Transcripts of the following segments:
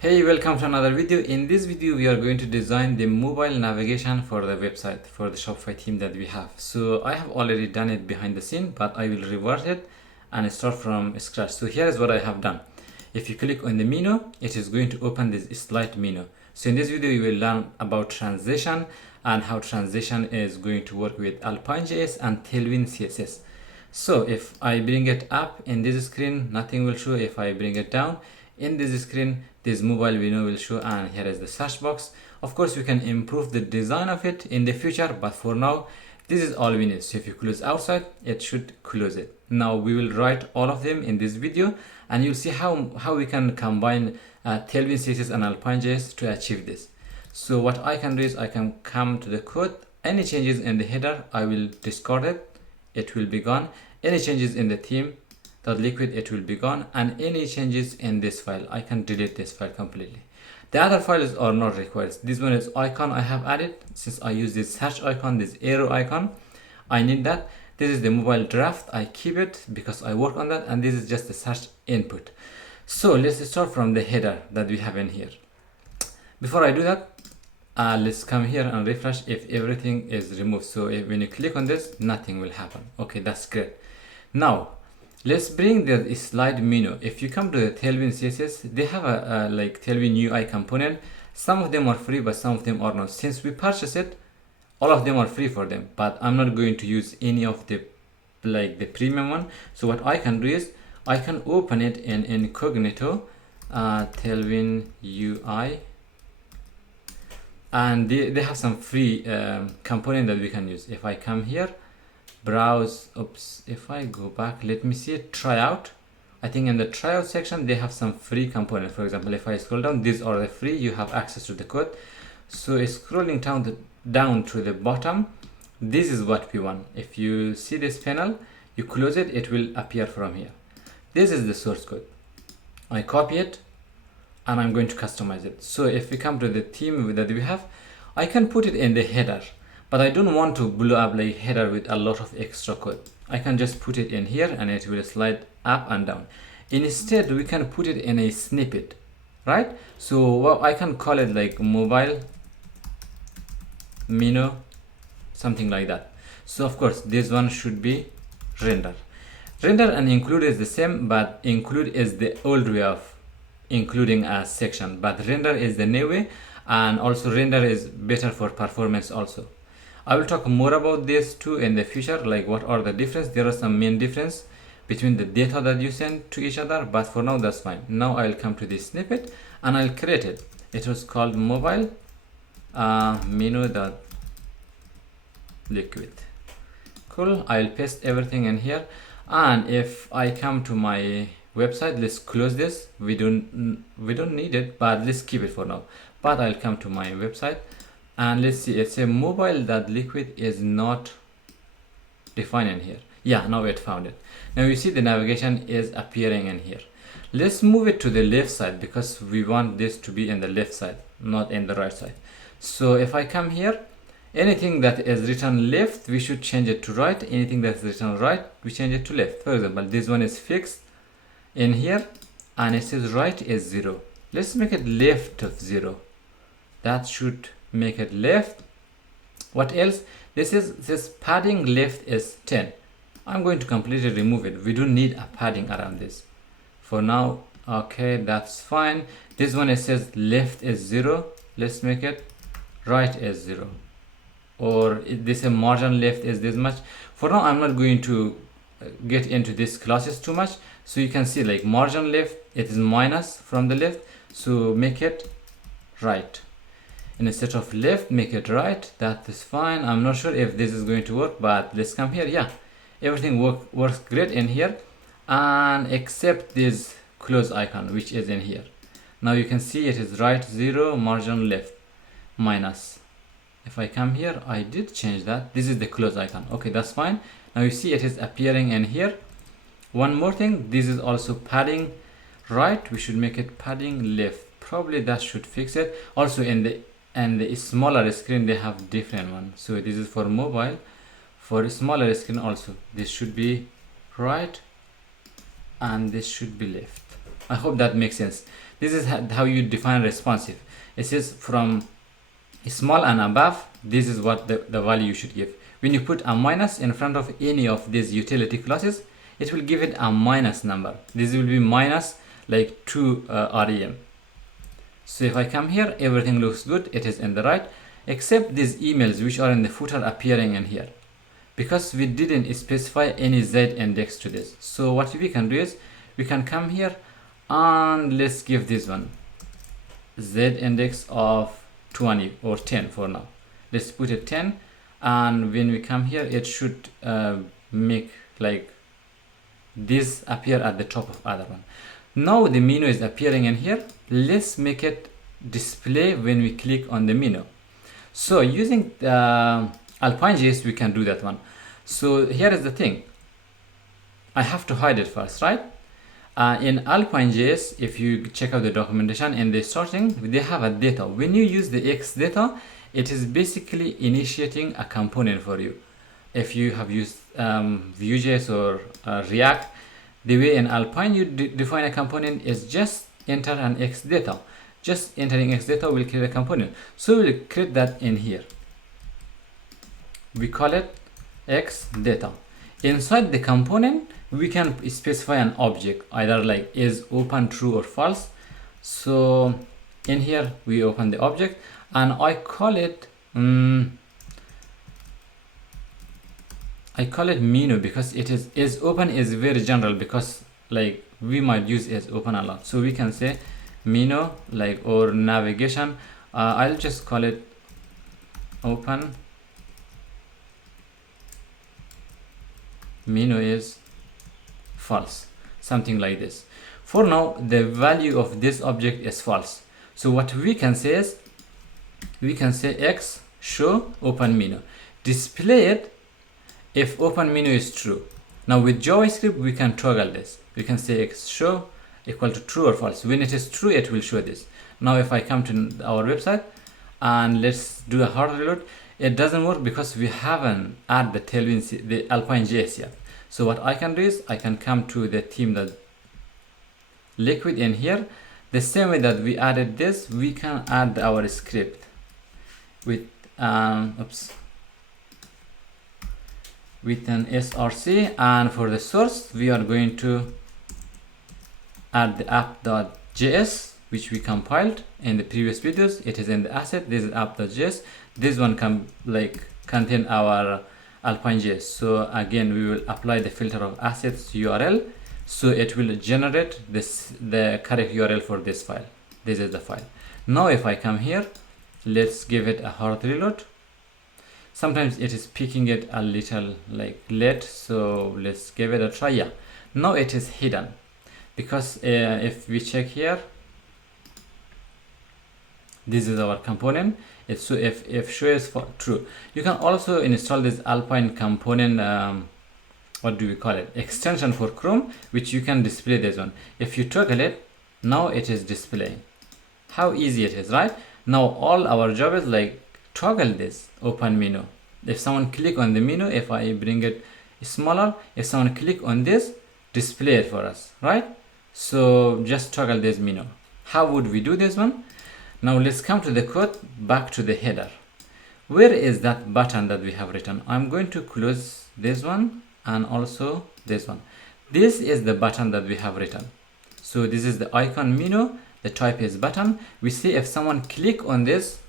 Hey, welcome to another video. In this video we are going to design the mobile navigation for the website for the Shopify theme that we have. So I have already done it behind the scene, but I will revert it and start from scratch. So here is what I have done. If you click on the menu, it is going to open this slide menu. So in this video you will learn about transition and how transition is going to work with Alpine.js and Tailwind CSS. So if I bring it up in this screen, nothing will show. If I bring it down in this screen, this mobile window will show, and here is the search box. Of course we can improve the design of it in the future, but for now this is all we need. So if you close outside, it should close it. Now we will write all of them in this video, and you'll see how we can combine Tailwind CSS and Alpine.js to achieve this. So what I can do is I can come to the code. Any changes in the header, I will discard it. It will be gone. Any changes in the theme .liquid, it will be gone, and any changes in this file, I can delete this file completely. The other files are not required. This one is icon I have added. Since I use this search icon, this arrow icon, I need that. This is the mobile draft. I keep it because I work on that, and this is just the search input. So let's start from the header that we have in here. Before I do that, let's come here and refresh if everything is removed. So when you click on this, nothing will happen. Okay, that's great. Now let's bring the slide menu. If you come to the Tailwind CSS, they have a like Tailwind UI component. Some of them are free, but some of them are not. Since we purchase it, all of them are free for them, but I'm not going to use any of the the premium one. So what I can do is I can open it in incognito, Tailwind UI, and they have some free component that we can use. If I come here, browse, if I go back, let me see it, tryout. I think in the tryout section they have some free components. For example, if I scroll down, these are the free, you have access to the code. So scrolling down to the bottom, this is what we want. If you see this panel, you close it, it will appear from here. This is the source code. I copy it and I'm going to customize it. So if we come to the theme that we have, I can put it in the header, but I don't want to blow up like header with a lot of extra code. I can just put it in here and it will slide up and down. Instead, we can put it in a snippet, right? So I can call it like mobile menu, something like that. So of course, this one should be render. Render and include is the same, but include is the old way of including a section, but render is the new way, and also render is better for performance also. I will talk more about this too in the future, like what are the difference. There are some main difference between the data that you send to each other, but for now that's fine. Now I will come to this snippet and I'll create it. It was called mobile menu.liquid. Cool. I'll paste everything in here, and if I come to my website, let's close this. We don't need it, but let's keep it for now. But I'll come to my website and let's see, it's a mobile.liquid is not defined in here. Yeah, now it found it. Now you see the navigation is appearing in here. Let's move it to the left side because we want this to be in the left side, not in the right side. So if I come here, anything that is written left, we should change it to right. Anything that's written right, we change it to left. For example, this one is fixed in here and it says right is 0. Let's make it left of 0. That should make it left. What else? This padding left is 10. I'm going to completely remove it. We don't need a padding around this for now. Okay, that's fine. This one, it says left is 0. Let's make it right is 0, or this a margin left is this much. For now I'm not going to get into this classes too much. So you can see like margin left, it is minus from the left, so make it right. And instead of left, make it right. That is fine. I'm not sure if this is going to work, but let's come here. Yeah, everything works great in here, and except this close icon which is in here. Now you can see it is right 0, margin left minus. If I come here, I did change that. This is the close icon. Okay, that's fine. Now you see it is appearing in here. One more thing, this is also padding right. We should make it padding left. Probably that should fix it. Also in the smaller screen they have different one. So this is for mobile. For a smaller screen also, this should be right and this should be left. I hope that makes sense. This is how you define responsive. It says from small and above, this is what the value you should give. When you put a minus in front of any of these utility classes, it will give it a minus number. This will be minus like 2 rem. So if I come here, everything looks good, it is in the right, except these emails which are in the footer appearing in here, because we didn't specify any z index to this. So what we can do is we can come here and let's give this one z index of 20 or 10 for now. Let's put it 10, and when we come here, it should make like this appear at the top of other one. Now the menu is appearing in here. Let's make it display when we click on the menu. So using Alpine.js, we can do that one. So here is the thing, I have to hide it first, right? In Alpine.js, if you check out the documentation in the starting, they have a data. When you use the X data, it is basically initiating a component for you. If you have used Vue.js or React, the way in Alpine you define a component is just enter an X data. Just entering X data will create a component. So we'll create that in here. We call it X data. Inside the component, we can specify an object, either like is open, true, or false. So in here we open the object, and I call it menu, because it is open is very general, because like we might use is open a lot. So we can say menu, like, or navigation. I'll just call it open. Menu is false, something like this. For now, the value of this object is false. So what we can say is, we can say X show open menu, display it if open menu is true. Now with JavaScript, we can toggle this. We can say X show equal to true or false. When it is true, it will show this. Now if I come to our website and let's do a hard reload, it doesn't work because we haven't added the Tailwind, the Alpine.js yet. So what I can do is I can come to the theme that liquid in here. The same way that we added this, we can add our script with with an src, and for the source we are going to add the app.js, which we compiled in the previous videos. It is in the asset. This is app.js. This one can like contain our Alpine.js. So again, we will apply the filter of assets URL, so it will generate the correct URL for this file. This is the file. Now if I come here, let's give it a hard reload. Sometimes it is picking it a little like late, so let's give it a try. Yeah, now it is hidden, because if we check here, this is our component. It's so if show is for true. You can also install this Alpine component, what do we call it, extension for Chrome, which you can display this one. If you toggle it, now it is displaying. How easy it is, right? Now all our job is like toggle this open menu. If someone click on the menu, if I bring it smaller, if someone click on this, display it for us, right? So just toggle this menu. How would we do this one? Now let's come to the code, back to the header. Where is that button that we have written? I'm going to close this one and also this one. This is the button that we have written. So this is the icon menu, the type is button. We see if someone click on this,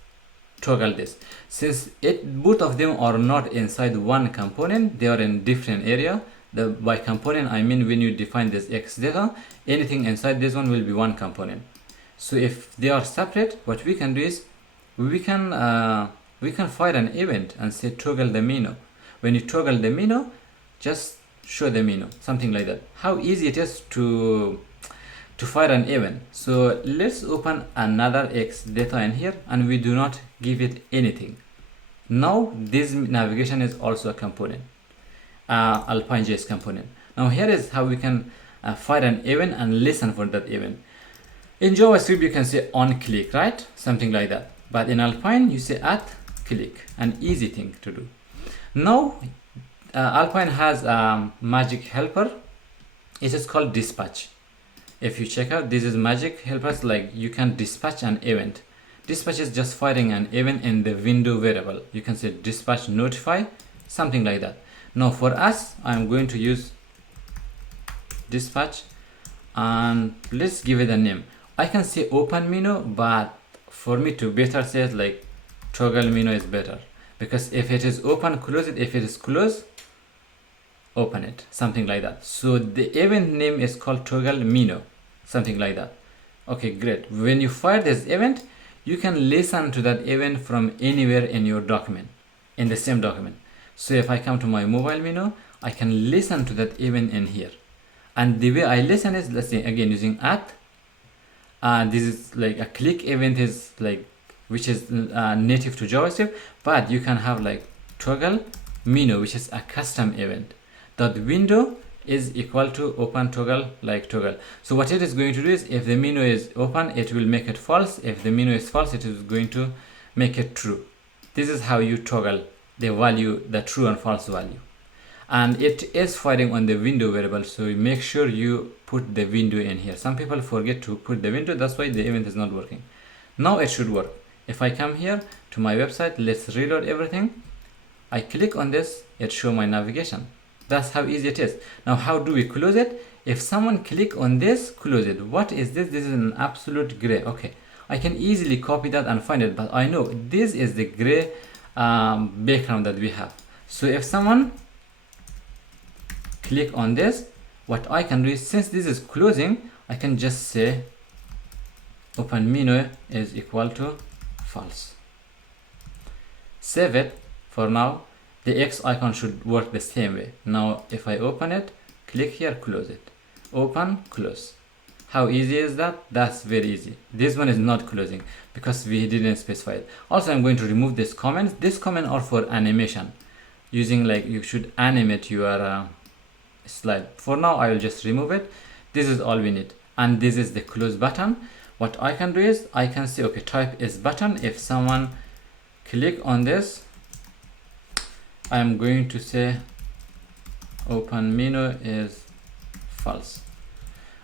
toggle this. Since both of them are not inside one component, they are in different area. By component, I mean when you define this X data, anything inside this one will be one component. So if they are separate, what we can do is we can fire an event and say toggle the menu. When you toggle the menu, just show the menu, something like that. How easy it is to fire an event. So let's open another X data in here, and we do not give it anything. Now this navigation is also a component, Alpine.js component. Now here is how we can fire an event and listen for that event. In JavaScript, you can say on click, right? Something like that. But in Alpine, you say at click, an easy thing to do. Now, Alpine has a magic helper. It is called dispatch. If you check out, this is magic help us, like you can dispatch an event. Dispatch is just firing an event in the window variable. You can say dispatch notify, something like that. Now for us, I'm going to use dispatch, and let's give it a name. I can say open menu, but for me to better say it, like toggle menu is better, because if it is open, close it. If it is closed, open it, something like that. So the event name is called toggle menu, something like that. Okay, great. When you fire this event, you can listen to that event from anywhere in your document, in the same document. So if I come to my mobile menu, I can listen to that event in here. And the way I listen is, let's say again using at, this is like a click event, is like which is native to JavaScript, but you can have like toggle menu, which is a custom event. That window is equal to open toggle, like toggle. So what it is going to do is, if the menu is open, it will make it false. If the menu is false, it is going to make it true. This is how you toggle the value, the true and false value. And it is firing on the window variable, so make sure you put the window in here. Some people forget to put the window, that's why the event is not working. Now it should work. If I come here to my website, let's reload everything. I click on this, it shows my navigation. That's how easy it is. Now how do we close it? If someone click on this, close it. What is this? This is an absolute gray. Okay, I can easily copy that and find it, but I know this is the gray background that we have. So if someone click on this, what I can do is, since this is closing, I can just say open menu is equal to false. Save it. For now, the X icon should work the same way. Now if I open it, click here, close it, open, close. How easy is that? That's very easy. This one is not closing because we didn't specify it. Also, I'm going to remove this comments. This comment are for animation, using like you should animate your slide. For now, I will just remove it. This is all we need, and this is the close button. What I can do is, I can say okay, type is button. If someone click on this, I am going to say open menu is false.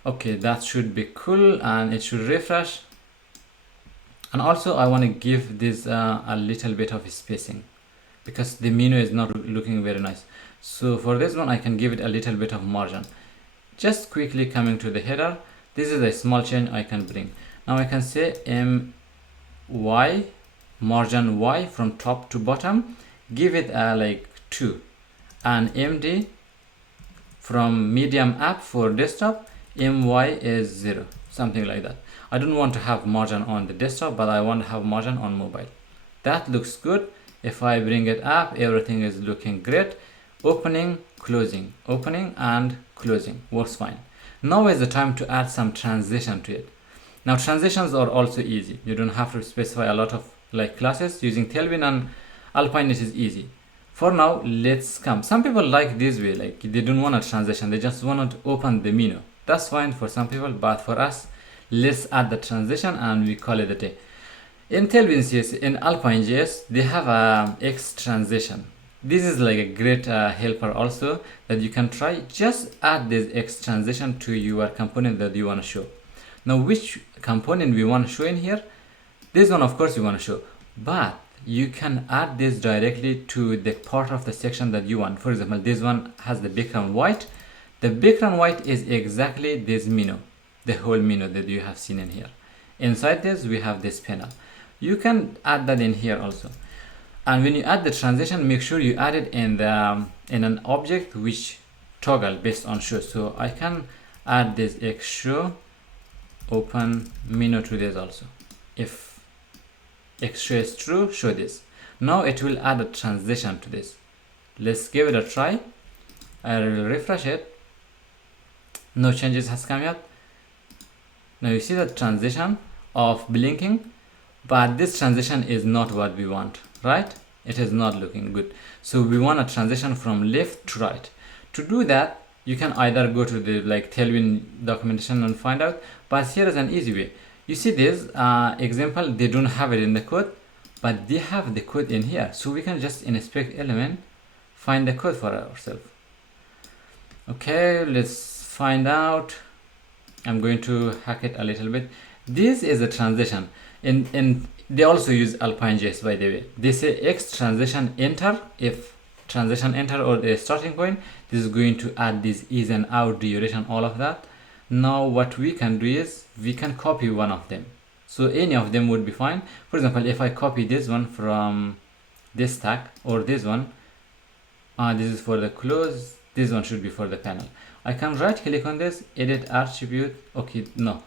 Okay, that should be cool, and it should refresh. And also I want to give this a little bit of spacing, because the menu is not looking very nice. So for this one, I can give it a little bit of margin. Just quickly coming to the header, this is a small change I can bring. Now I can say my margin y from top to bottom, give it like 2, and md from medium up for desktop, my is 0, something like that. I don't want to have margin on the desktop, but I want to have margin on mobile. That looks good. If I bring it up, everything is looking great. Opening, closing, opening and closing works fine. Now is the time to add some transition to it. Now transitions are also easy. You don't have to specify a lot of like classes. Using Tailwind and Alpine, it is easy. For now, let's come. Some people like this way, like they don't want a transition, they just want to open the menu. That's fine for some people, but for us, let's add the transition and we call it a day. In Tailwind CSS, in Alpine.js, they have a X transition. This is like a great helper also that you can try. Just add this X transition to your component that you want to show. Now, which component we want to show in here? This one, of course, we want to show, but you can add this directly to the part of the section that you want. For example, this one has the background white. The background white is exactly this menu, the whole menu that you have seen in here. Inside this, we have this panel. You can add that in here also. And when you add the transition, make sure you add it in an object which toggle based on show. So I can add this X show open menu to this also. If X show is true, show this. Now it will add a transition to this. Let's give it a try. I will refresh it. No changes has come yet. Now you see the transition of blinking, but this transition is not what we want, right? It is not looking good. So we want a transition from left to right. To do that, you can either go to the like Tailwind documentation and find out, but here is an easy way. You see this example, they don't have it in the code, but they have the code in here. So we can just inspect element, find the code for ourselves. Okay, let's find out. I'm going to hack it a little bit. This is a transition, and they also use Alpine.js, by the way. They say X transition enter. If transition enter or the starting point, this is going to add this is and out duration, all of that. Now what we can do is we can copy one of them, so any of them would be fine. For example, if I copy this one from this tag, or this one, this is for the close, this one should be for the panel. I can right click on this, edit attribute. Okay, no,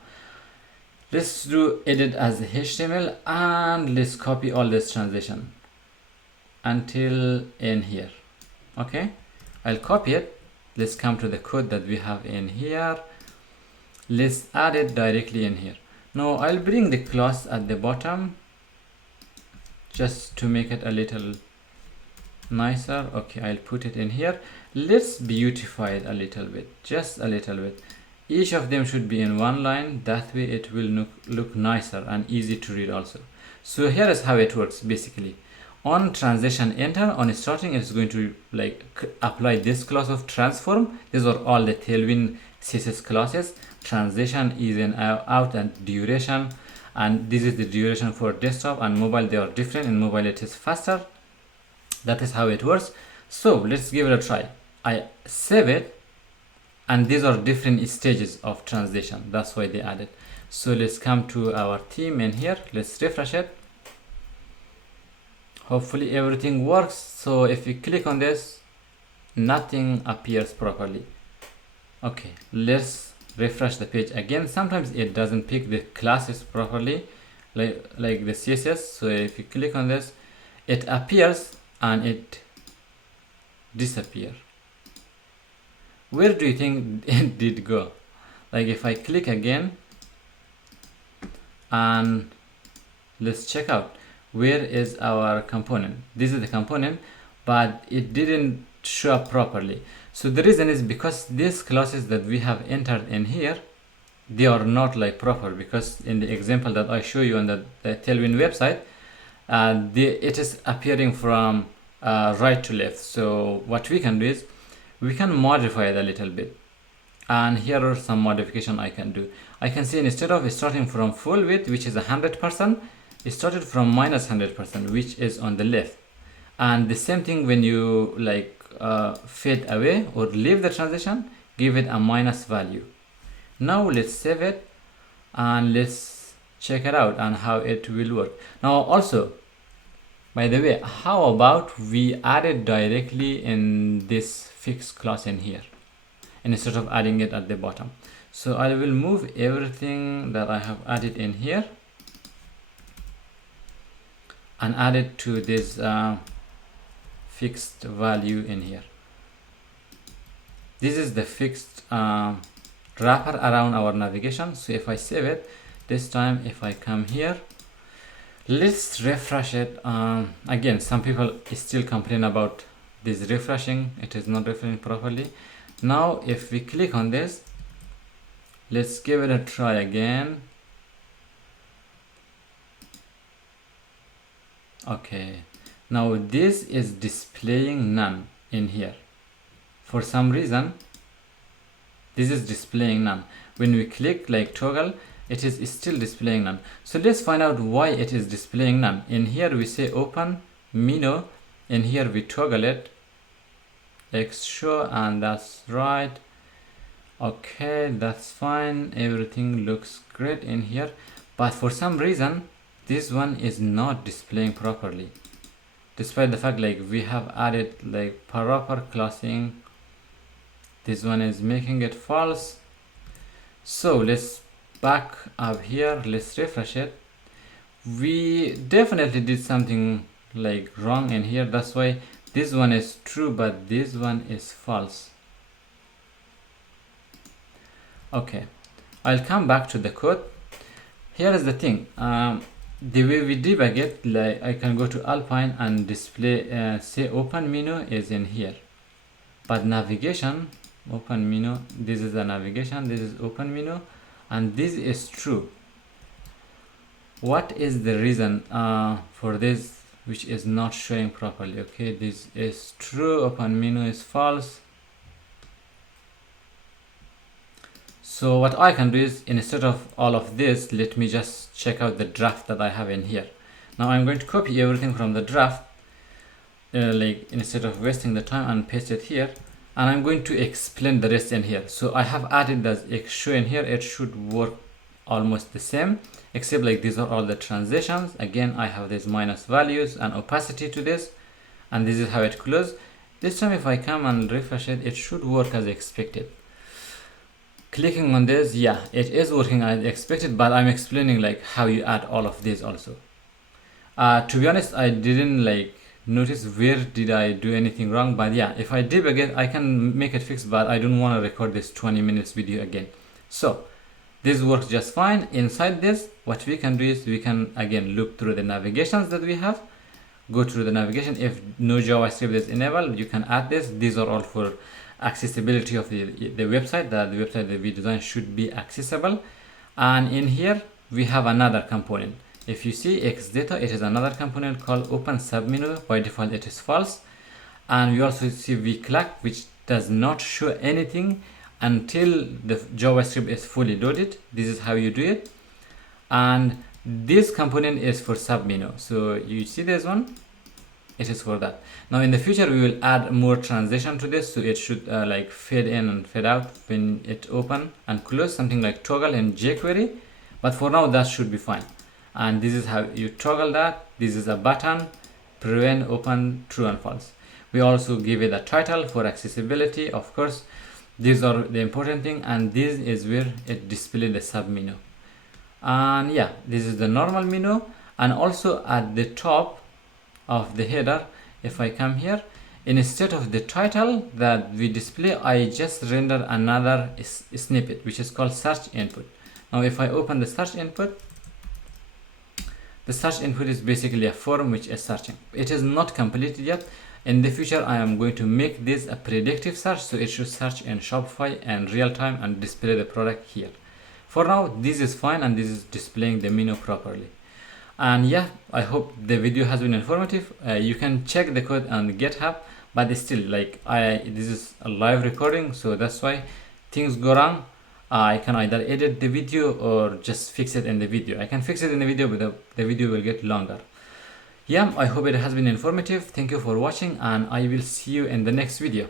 let's do edit as HTML, and let's copy all this transition until in here. Okay, I'll copy it. Let's come to the code that we have in here. Let's add it directly in here. Now I'll bring the class at the bottom just to make it a little nicer. Okay, I'll put it in here. Let's beautify it a little bit, just a little bit. Each of them should be in one line, that way it will look nicer and easy to read also. So here is how it works basically. On transition enter, on starting, it's going to like apply this class of transform. These are all the Tailwind CSS classes. Transition is in out and duration, and this is the duration for desktop and mobile. They are different. In mobile it is faster. That is how it works. So let's give it a try. I save it, and these are different stages of transition. That's why they added. So let's come to our theme in here. Let's refresh it. Hopefully everything works. So if you click on this, nothing appears properly. Okay, let's refresh the page again. Sometimes it doesn't pick the classes properly, like the CSS. So if you click on this, it appears and it disappears. Where do you think it did go? Like if I click again, and let's check out, where is our component? This is the component, but it didn't show up properly. So the reason is because these classes that we have entered in here, they are not like proper, because in the example that I show you on the Tailwind website, it is appearing from right to left. So what we can do is we can modify it a little bit, and here are some modification I can do. I can see instead of starting from full width, which is 100%, it started from -100%, which is on the left. And the same thing when you like fade away or leave the transition, give it a minus value. Now let's save it and let's check it out and how it will work. Now also, by the way, how about we add it directly in this fixed class in here instead of adding it at the bottom? So I will move everything that I have added in here and add it to this fixed value in here. This is the fixed wrapper around our navigation. So if I save it, this time if I come here, let's refresh it. Again, some people still complain about this refreshing. It is not refreshing properly. Now if we click on this, let's give it a try again. Okay, now this is displaying none in here. For some reason this is displaying none. When we click like toggle, it is still displaying none. So let's find out why it is displaying none. In here we say open menu, in here we toggle it X show, and that's right. Okay, that's fine, everything looks great in here, but for some reason this one is not displaying properly, despite the fact like we have added like proper classing. This one is making it false. So let's back up here, let's refresh it. We definitely did something like wrong in here. That's why this one is true but this one is false. Okay, I'll come back to the code. Here is the thing, the way we debug it, like I can go to Alpine and display say open menu is in here, but navigation open menu, this is the navigation, this is open menu, and this is true. What is the reason for this which is not showing properly? Okay, this is true, open menu is false. So what I can do is, instead of all of this, let me just check out the draft that I have in here. Now I'm going to copy everything from the draft, like instead of wasting the time, and paste it here, and I'm going to explain the rest in here. So I have added the extra in here. It should work almost the same, except like these are all the transitions. Again, I have these minus values and opacity to this, and this is how it closes. This time if I come and refresh it, it should work as expected. Clicking on this, yeah, it is working as expected, but I'm explaining like how you add all of these also. To be honest, I didn't like notice where did I do anything wrong, but yeah, if I debug it, I can make it fix, but I don't want to record this 20 minutes video again. So this works just fine. Inside this, what we can do is we can again look through the navigations that we have, go through the navigation. If no JavaScript is enabled, you can add this. These are all for accessibility of the website, that the website that we design should be accessible. And in here we have another component. If you see xdata, it is another component called open submenu. By default it is false. And we also see vclack, which does not show anything until the JavaScript is fully loaded. This is how you do it. And this component is for submenu. So you see this one, it is for that. Now in the future we will add more transition to this, so it should like fade in and fade out when it open and close, something like toggle in jQuery. But for now that should be fine. And this is how you toggle that. This is a button, prevent, open, true and false. We also give it a title for accessibility, of course. These are the important thing, and this is where it displays the sub menu. And yeah, this is the normal menu. And also at the top of the header, if I come here, instead of the title that we display, I just render another snippet which is called search input. Now if I open the search input, the search input is basically a form which is searching. It is not completed yet. In the future I am going to make this a predictive search, so it should search in Shopify in real time and display the product here. For now this is fine, and this is displaying the menu properly. And yeah, I hope the video has been informative. You can check the code on GitHub, but it's still like this is a live recording, so that's why things go wrong. I can either edit the video or just fix it in the video. I can fix it in the video, but the video will get longer. Yeah, I hope it has been informative. Thank you for watching, and I will see you in the next video.